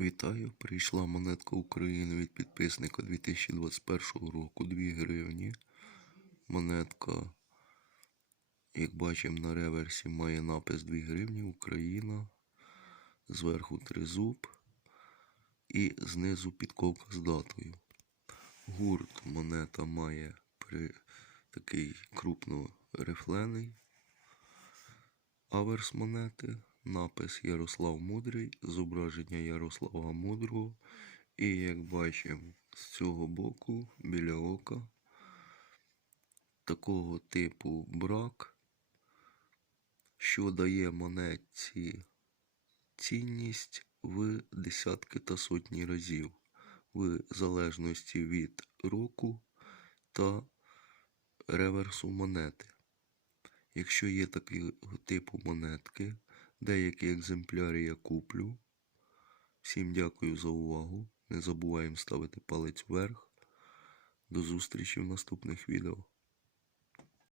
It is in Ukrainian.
Вітаю! Прийшла монетка України від підписника 2021 року 2 гривні. Монетка, як бачимо на реверсі, має напис 2 гривні Україна. Зверху тризуб і знизу підковка з датою. Гурт монета має при... такий крупно рифлений. Аверс монети, напис Ярослав Мудрий, зображення Ярослава Мудрого. І як бачимо, з цього боку, біля ока, такого типу брак, що дає монетці цінність в десятки та сотні разів, в залежності від року та реверсу монети. Якщо є такого типу монетки, деякі екземпляри я куплю. Всім дякую за увагу. Не забуваємо ставити палець вверх. До зустрічі в наступних відео.